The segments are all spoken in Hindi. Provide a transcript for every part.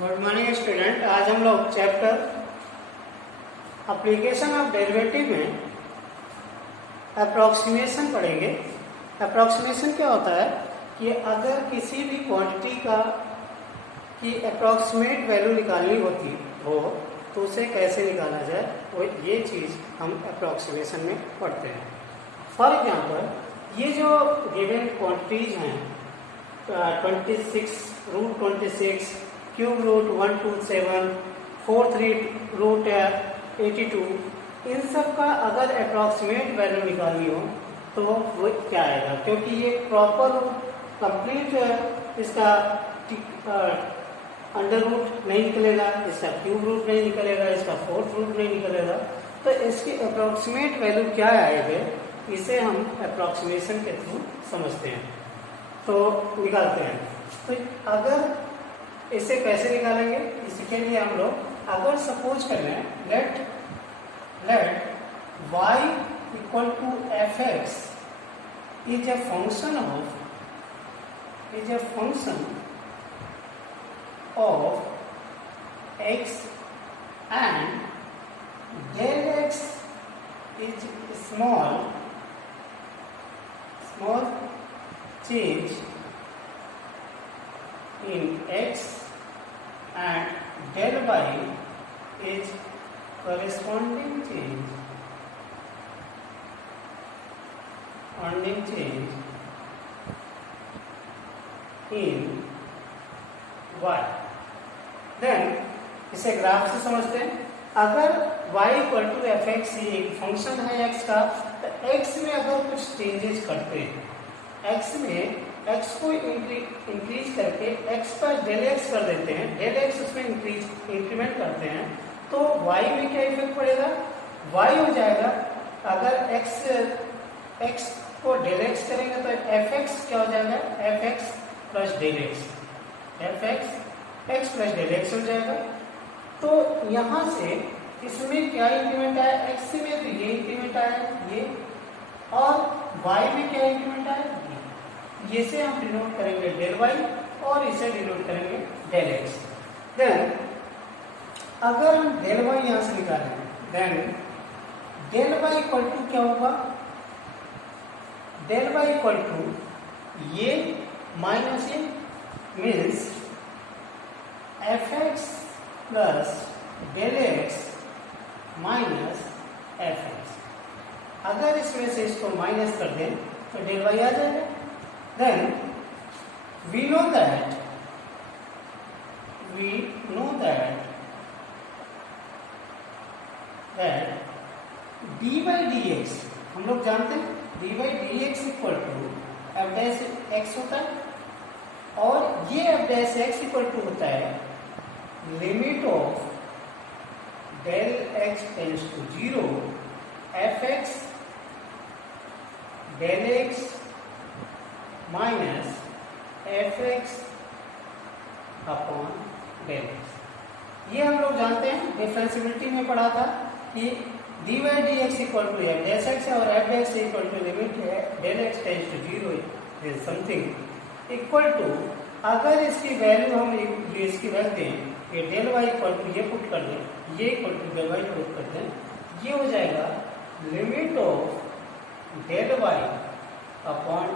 Good morning student. आज हम लोग चैप्टर एप्लीकेशन ऑफ डेरिवेटिव में अप्रोक्सीमेशन पढ़ेंगे। अप्रोक्सीमेशन क्या होता है कि अगर किसी भी क्वांटिटी का की अप्रोक्सीमेट वैल्यू निकालनी होती हो तो उसे कैसे निकाला जाए, वो ये चीज़ हम अप्रोक्सीमेशन में पढ़ते हैं। फॉर एग्जांपल ये जो गिवन क्वांटिटीज हैं 26 root 26, cube root 127, fourth root 82, इन सब का अगर अप्रॉक्सीमेट वैल्यू निकालनी हो तो वो क्या आएगा, क्योंकि ये प्रॉपर रूट कंप्लीट इसका अंडर रूट नहीं निकलेगा, इसका क्यूब रूट नहीं निकलेगा, इसका फोर्थ रूट नहीं निकलेगा, तो इसकी अप्रॉक्सीमेट वैल्यू क्या आएगा, इसे हम अप्रॉक्सीमेशन के थ्रू समझते हैं, तो निकालते हैं। तो अगर इसे कैसे निकालेंगे, इसके लिए हम लोग अगर सपोज कर लें let y equal to fx is a function of x and del x is small change in x and del y is corresponding change in y। Then इसे ग्राफ से समझते हैं। अगर y equal to f x एक फंक्शन है x का, तो x में अगर कुछ चेंजेस करते हैं, x में x को इंक्रीज करके x पर डेल x कर देते हैं, डेल x उसमें इंक्रीमेंट करते हैं, तो y में क्या इफेक्ट पड़ेगा, y हो जाएगा, अगर x को डेल x करेंगे तो fx क्या हो जाएगा, fx plus del x, x plus del x हो जाएगा। तो यहां से इसमें क्या इंक्रीमेंट आया, x में तो ये इंक्रीमेंट आया ये, और y में क्या इंक्रीमेंट आया ये से हम डिनोट करेंगे डेल y और इसे डिनोट करेंगे डेल x। देन अगर हम डेल y यहां से निकालें, then del y equal to क्या होगा, डेल y इक्वल टू ये माइनस ये means fx plus del x minus fx। अगर इसमें से इसको माइनस कर दें तो डेल y आ जाएगा। Then we know that dy dx, हम लोग जानते हैं dy dx equal to f dash x होता है, और ये f dash x equal to होता है limit of del x tends to 0 f x del x minus f x upon del x. ये हम लोग जानते हैं, डिफरेंशिएबिलिटी में पढ़ा था कि dy dx equal to f dash x और f dash equal to limit है del x tends to 0 is something equal to, अगर इसकी वैल्यू हम इसकी रख दें, ये डेल y इक्वल टू ये पुट कर दें, ये equal to del y put कर दें, ये हो जाएगा limit of del y upon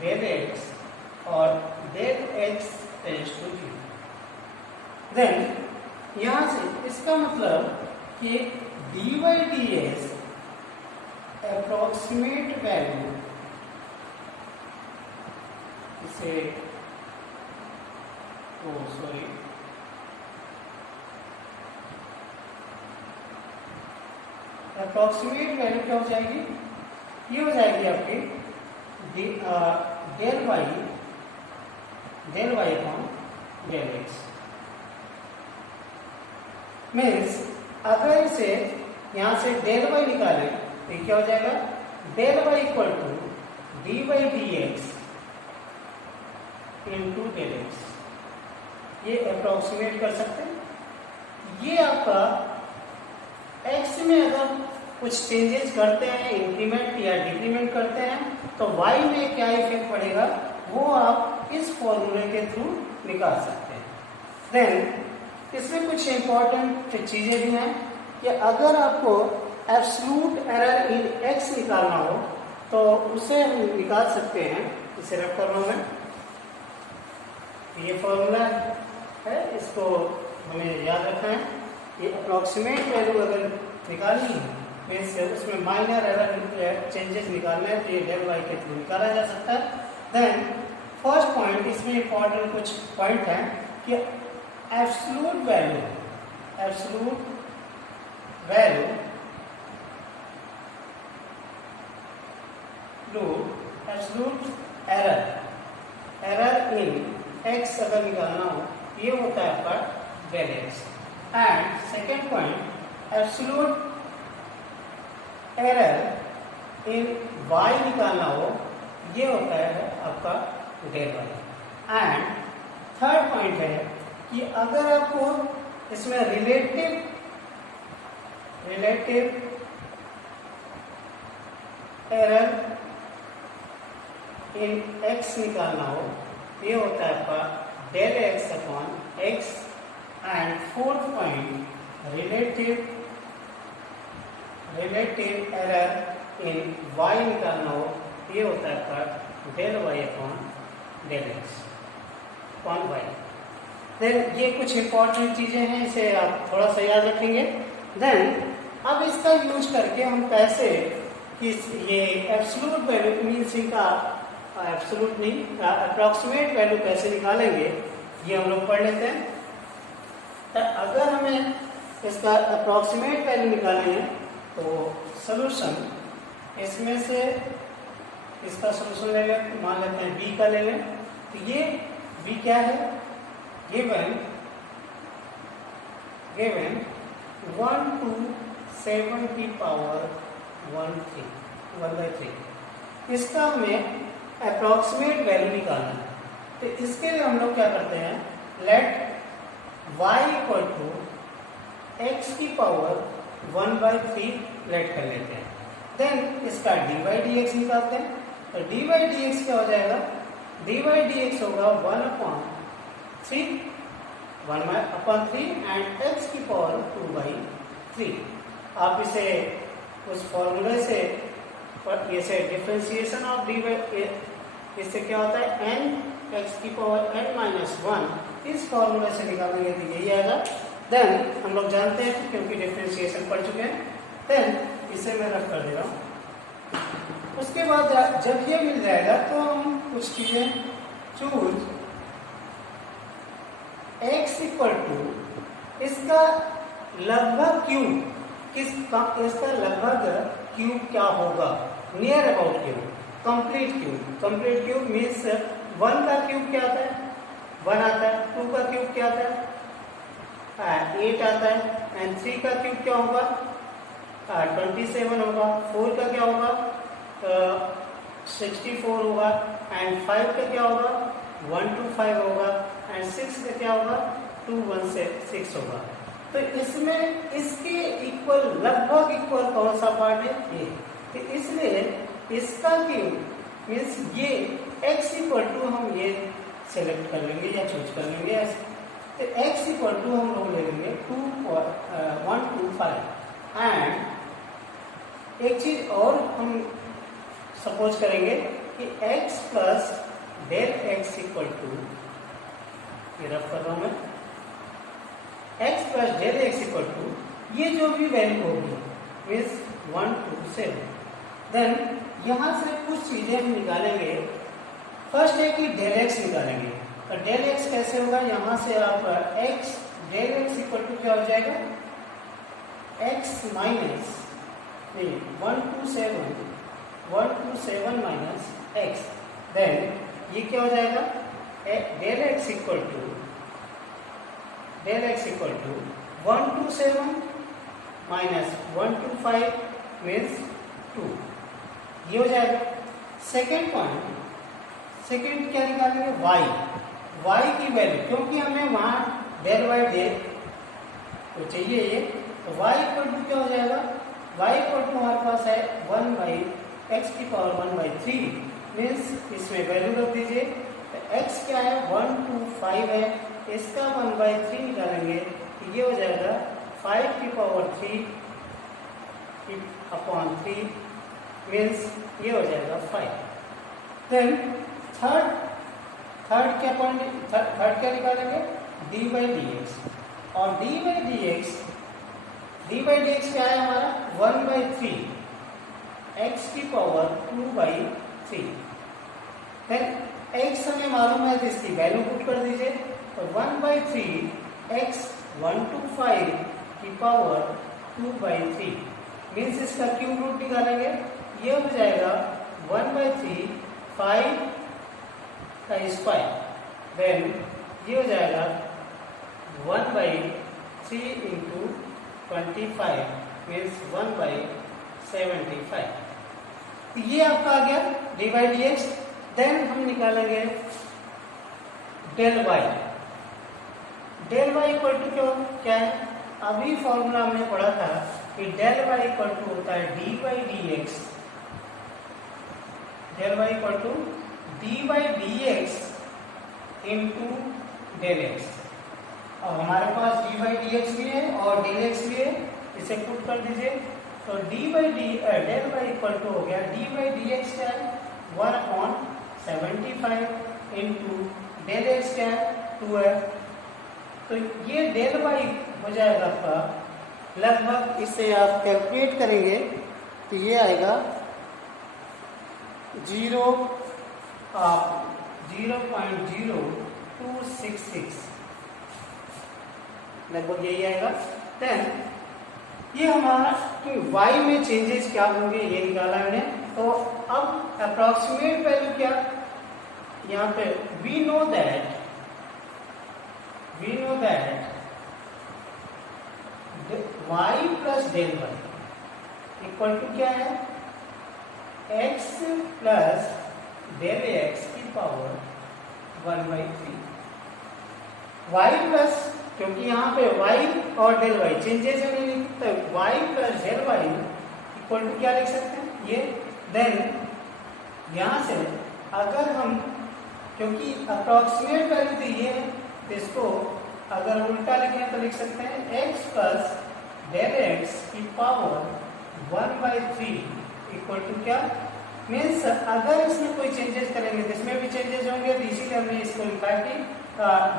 del x और del x tends to 0। Then यहां से इसका मतलब कि dy dx अप्रोक्सीमेट वैल्यू, इसे अप्रोक्सीमेट वैल्यू क्या हो जाएगी, ये हो जाएगी आपकी del y upon del x। Means अगर इसे यहां से डेल y निकालें तो क्या हो जाएगा, del y equal to dy dx into del x, ये अप्रोक्सीमेट कर सकते हैं। ये आपका x में अगर कुछ चेंजेस करते हैं, इंक्रीमेंट या डिक्रीमेंट करते हैं, तो y में क्या इफेक्ट पड़ेगा वो आप इस फॉर्मूले के थ्रू निकाल सकते हैं। देन इसमें कुछ इंपॉर्टेंट चीजें भी हैं कि अगर आपको एब्सोल्यूट एरर इन एक्स निकालना हो तो उसे हम निकाल सकते हैं। इसे रख कर रहा मैं, ये फॉर्मूला है, इसको हमें याद रखना है। ये अप्रॉक्सीमेट वैल्यू अगर निकालनी है मीन्स उसमें माइनर एरर चेंजेस निकालना है तो ये डेल वाई के थ्रू निकाला जा सकता है। देन फर्स्ट पॉइंट, इसमें इंपॉर्टेंट कुछ पॉइंट है कि absolute value absolute error in x अगर निकालना हो ये होता है आपका del x. And second point, absolute error in y निकालना हो ये होता है आपका del y. And third point है कि अगर आपको इसमें रिलेटिव एरर इन एक्स निकालना हो ये होता है आपका del x upon x. And fourth point, relative error in y निकालना हो ये होता है आपका del y upon del x upon y. Then ये कुछ इंपॉर्टेंट चीजें हैं, इसे आप थोड़ा सा याद रखेंगे। देन अब इसका यूज करके हम कैसे कि ये एब्सोल्यूट वैल्यू मीन्स इनका एब्सोल्यूट नहीं अप्रॉक्सीमेट वैल्यू कैसे निकालेंगे ये हम लोग पढ़ लेते हैं। तो अगर हमें इसका अप्रॉक्सीमेट वैल्यू निकालनी है तो सॉल्यूशन इसमें से इसका सॉल्यूशन ले लें, मान लेते हैं बी का ले लें। तो ये बी क्या है, गिवन 1 to 7 की पावर 1/3 इसका हमें अप्रॉक्सीमेट वैल्यू निकालना है। तो इसके लिए हम लोग क्या करते हैं, let y equal to x की पावर 1/3 लेट कर लेते हैं। देन इसका dy/dx निकालते हैं। तो dy/dx क्या हो जाएगा, dy/dx होगा 1/3 एंड x की पावर 2/3। आप इसे उस फॉर्मूले से जैसे डिफरेंशिएशन ऑफ dy इससे क्या होता है n x की पावर n-1 इस फॉर्मूले से निकालेंगे तो यही आएगा। देन हम लोग जानते हैं क्योंकि डिफरेंशिएशन पढ़ चुके हैं। देन इसे मैं रख कर दे रहा हूँ। उसके बाद जब ये मिल जाएगा तो हम कुछ चीजें चूज x इक्वल टू इसका लगभग क्यूब इसका लगभग क्यूब क्या होगा, near about cube, complete cube means 1 का क्यूब क्या आता है, 1 आता है। 2 का क्यूब क्या आता है, 8 आता है। एंड 3 का क्यूब क्या होगा, 27 होगा। 4 का क्या होगा, 64 होगा। एंड 5 का क्या होगा, 125 होगा। एंड 6 का क्या होगा, 216 होगा। तो इसमें इसके इक्वल लगभग इक्वल कौन सा पार्ट है, ये। तो इसलिए इसका क्यूब मीन्स ये x इक्वल टू हम ये सेलेक्ट कर लेंगे या चूज कर लेंगे। तो x इक्वल टू हम लोग ले लेंगे 125। एंड एक चीज और हम सपोज करेंगे कि x plus del x equal to, ये रफ कर रहा हूं मैं, x plus del x equal to ये जो भी वैल्यू होगी मीन्स 1 to 7। देन यहां से कुछ चीजें हम निकालेंगे। फर्स्ट है कि डेल एक्स निकालेंगे। तो डेल एक्स कैसे होगा, यहां से आप x del x equal to क्या हो जाएगा, x minus 1 to 7 minus x। Then ये क्या हो जाएगा, del x equal to 1 to 7 minus 1 to 5 means 2, ये हो जाएगा। सेकेंड पॉइंट, सेकेंड क्या निकालेंगे, y की वैल्यू, क्योंकि हमें वहां डेल वाई डे तो चाहिए ये। तो y इक्वल टू क्या हो जाएगा, y इक्वल टू हमारे पास है 1/x की पावर 1/3 मीन्स इसमें वैल्यू रख दीजिए। तो x क्या है, 1 to 5 है। इसका 1/3 निकालेंगे तो ये हो जाएगा 5⁻³ अपॉन 3 मीन्स ये हो जाएगा 5। देन थर्ड क्या निकालेंगे, d/dx, और d/dx क्या है हमारा 1/3 x⁻²/3। देन x हमें मालूम है तो इसकी वैल्यू पुट कर दीजिए, तो 1/3 x(1/2)² मीन्स इसका क्यूब रूट निकालेंगे, ये हो जाएगा 1/3 5 का स्क्वायर। देन ये हो जाएगा 1/3 इंटू 25 मीन्स 1/75। तो ये आपका आ गया d/dx। देन हम निकालेंगे del y। del y equal to क्या है, अभी फॉर्मूला हमने पढ़ा था कि del y इक्वल टू होता है d/dx, del y equal to d/dx into del x। और हमारे पास d/dx भी है और del x भी है, इसे पुट कर दीजिए, तो del y इक्वल टू हो गया d/dx क्या है 1/75 इंटू del x क्या है 2 है। तो ये del y हो जाएगा आपका लगभग, इसे आप कैलकुलेट करेंगे तो ये आएगा 0.0266 लगभग यही आएगा। देन ये हमारा कि y में चेंजेस क्या होंगे ये निकाला हमने। तो अब अप्रोक्सीमेट वैल्यू क्या, यहाँ पे we know that y plus del y equal to क्या है x प्लस del x की पावर 1/3। y प्लस, क्योंकि यहाँ पे y और del y चेंजेस है नहीं लिखते, y plus del y equal to क्या लिख सकते हैं ये। देन यहाँ से अगर हम, क्योंकि अप्रोक्सीमेट वैल्यू तो ये है, इसको अगर उल्टा लिखें तो लिख सकते हैं x प्लस del x की पावर 1/3 इक्वल टू क्या, मीन्स अगर इसमें कोई चेंजेस करेंगे तो इसमें भी चेंजेस होंगे, तो इसीलिए हमने इसको लिखा है कि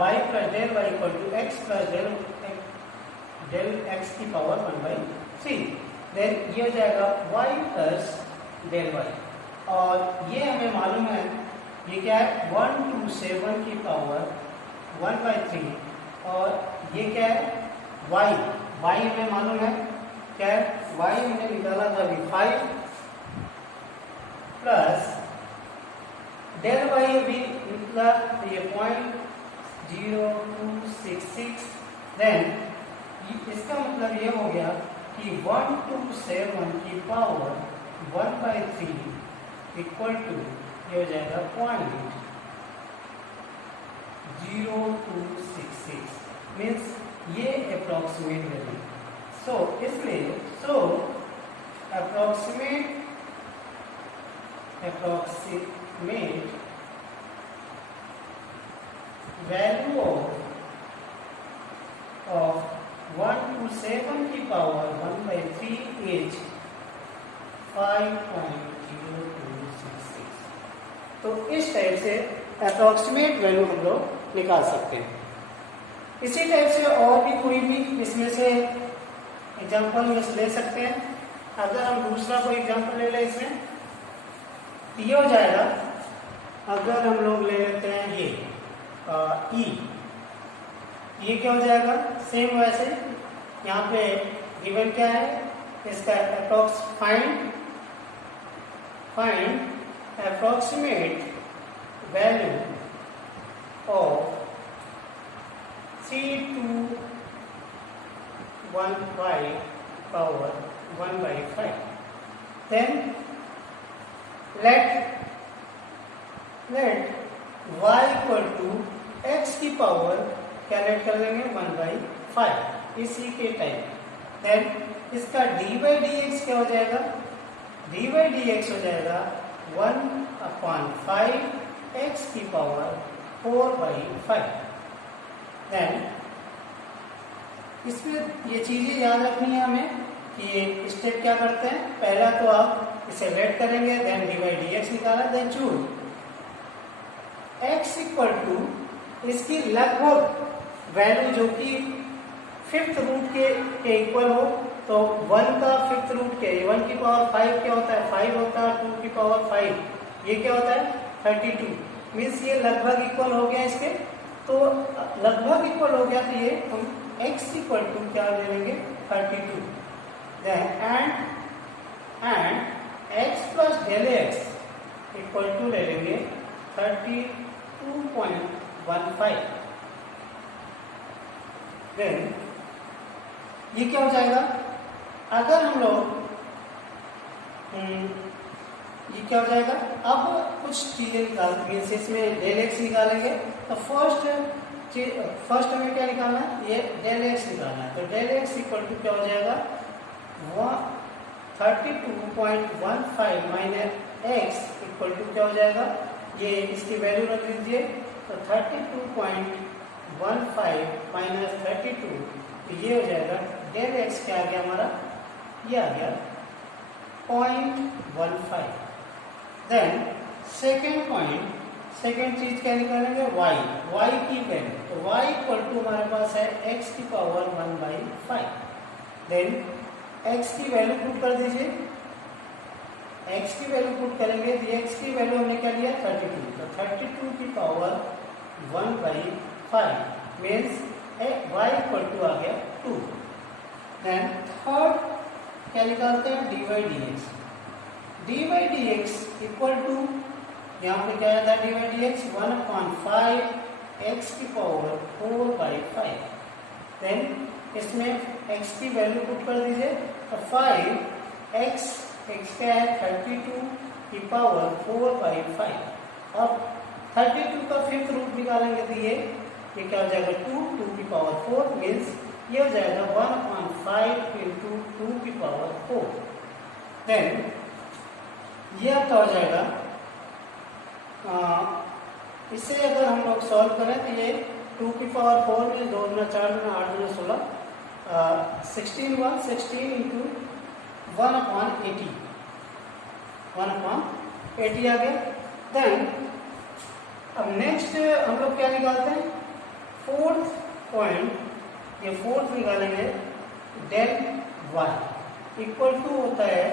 y plus del y equal to x plus del x की पावर 1/3। देन ये हो जाएगा y प्लस del y, और ये हमें मालूम है ये क्या है 127 की पावर 1/3, और ये क्या है y हमें मालूम है क्या है, y हमने निकाला था अभी 5 प्लस del y अभी निकला ये 0.0266। देन इसका मतलब ये हो गया कि 127 की पावर 1/3 इक्वल टू ये हो जाएगा 0.0266 मीन्स ये अप्रोक्सीमेट वैल्यू। सो इसलिए अप्रोक्सीमेट वैल्यू ऑफ 127 की पावर 1/3 इज 5.0266। तो इस टाइप से अप्रोक्सीमेट वैल्यू हम लोग निकाल सकते हैं। इसी टाइप से और भी कोई भी इसमें से एग्जांपल ले सकते हैं। अगर हम दूसरा कोई एग्जांपल ले लें इसमें, तो ये हो जाएगा, अगर हम लोग ले लेते हैं ये ये क्या हो जाएगा सेम वैसे, यहाँ पे गिवन क्या है इसका approx find approximate value of 321 power 1/5। Then let y equal to x की पावर कैलकुलेट कर लेंगे 1/5 इसी के टाइप। देन इसका d/dx क्या हो जाएगा, d/dx हो जाएगा 1/5 x की पावर 4/5। देन इसमें ये चीजें याद रखनी है हमें कि ये स्टेप क्या करते हैं। पहला तो आप इसे लेट करेंगे, देन dy dx निकाला, then choose x equal to इसकी लगभग वैल्यू जो कि फिफ्थ रूट के इक्वल हो, तो 1 का फिफ्थ रूट के 1 की पावर 5 क्या होता है 5 होता है, 2 की पावर 5 ये क्या होता है 32, मीन्स ये लगभग इक्वल हो गया इसके। तो लगभग इक्वल हो गया तो ये हम x इक्वल टू क्या ले लेंगे 32, then and x plus del x equal to ले लेंगे 32.15, देन ये क्या हो जाएगा। अगर हम लोग ये क्या हो जाएगा, अब कुछ चीजें निकालेंगे, इसमें डेल एक्स निकालेंगे। तो फर्स्ट हमें क्या निकालना है, ये डेल एक्स निकालना है। तो डेल एक्स इक्वल टू क्या हो जाएगा 32.15 माइनस एक्स इक्वल टू क्या हो जाएगा, ये इसकी वैल्यू रख लीजिए। तो 32.15 माइनस 32, तो ये हो जाएगा डेल एक्स क्या आ गया हमारा, ये आ गया 0.15। देन सेकेंड चीज क्या निकालेंगे y की वैल्यू। तो y इक्वल टू हमारे पास है x की पावर 1/5, देन x की वैल्यू पुट कर दीजिए। x की वैल्यू पुट करेंगे तो x की वैल्यू हमने क्या लिया 32, तो 32 की power 1/5 means y equal to आ गया 2। देन थर्ड क्या निकालते हैं dy dx इक्वल टू यहाँ पे क्या आता है dy dx 1/5 x की पावर 4/5, देन इसमें x की वैल्यू पुट कर दीजिए। तो 5x क्या है 32 की पावर 4/5। अब 32 का फिफ्थ रूट निकालेंगे तो ये क्या हो जाएगा 2 की पावर 4 मीन्स ये हो जाएगा 1/5 इंटू 2 की पावर 4। देन ये आपका हो जाएगा, इसे अगर हम लोग सॉल्व करें तो ये 2 की पावर 4 में 2 गुना 4 गुना 8 गुना 16 16 इंटू 1/80 आ गया। देन अब नेक्स्ट हम लोग क्या निकालते हैं फोर्थ पॉइंट, ये फोर्थ निकालेंगे डेल y इक्वल टू होता है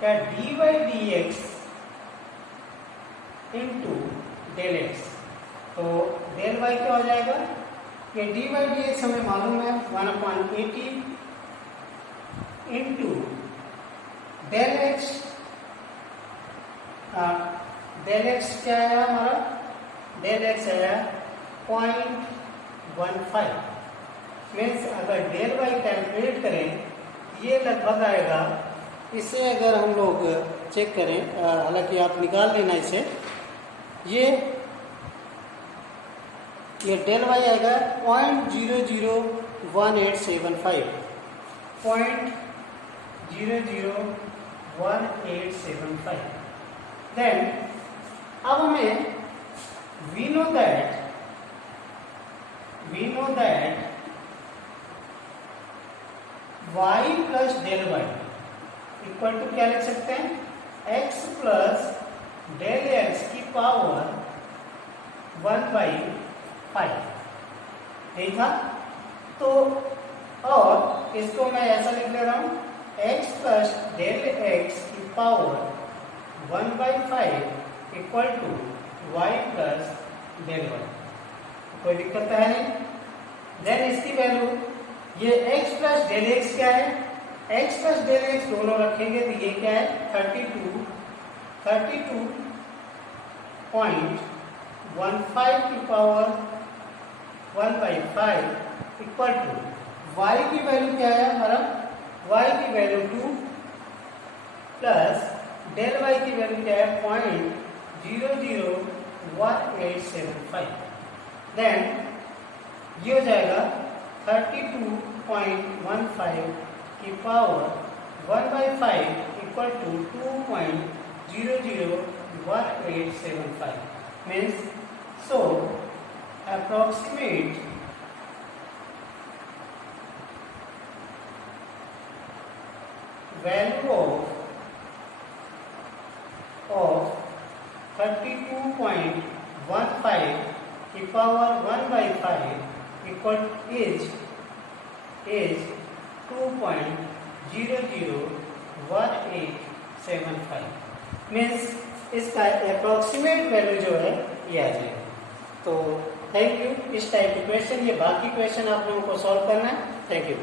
क्या dy dx into del x. तो डेल y क्या हो जाएगा, ये dy dx हमें मालूम है 1/80 इंटू डेल एक्स क्या है हमारा, डेल एक्स है 0.15 मीन्स अगर डेल y कैलकुलेट करें ये लगभग आएगा, इसे अगर हम लोग चेक करें, हालांकि आप निकाल लेना इसे, ये डेल y आएगा 0.001875 0.001875। देन अब हमें we know that y plus del y equal to क्या लिख सकते हैं x प्लस डेल एक्स की पावर 1/5, ठीक था। तो और इसको मैं ऐसा लिख ले रहा हूं x प्लस डेल एक्स की power 1/5 equal to y plus del y, कोई दिक्कत तो है नहीं। देन इसकी वैल्यू ये x प्लस डेल एक्स क्या है, x प्लस डेल एक्स दोनों रखेंगे तो ये क्या है 32.15 की पावर 1/5 इक्वल टू y की वैल्यू क्या है हमारा, y की वैल्यू 2 प्लस डेल y की वैल्यू क्या है 0.001875। देन ये हो जाएगा 32.15 की power 1/5 equal to 2.001875 means so approximate value of 32.15 की power 1/5 equal is 2.001875 मीन्स इसका अप्रोक्सीमेट वैल्यू जो है ये आ जाएगा। तो थैंक यू। इस टाइप के क्वेश्चन, ये बाकी क्वेश्चन आप लोगों को सॉल्व करना है। Thank you.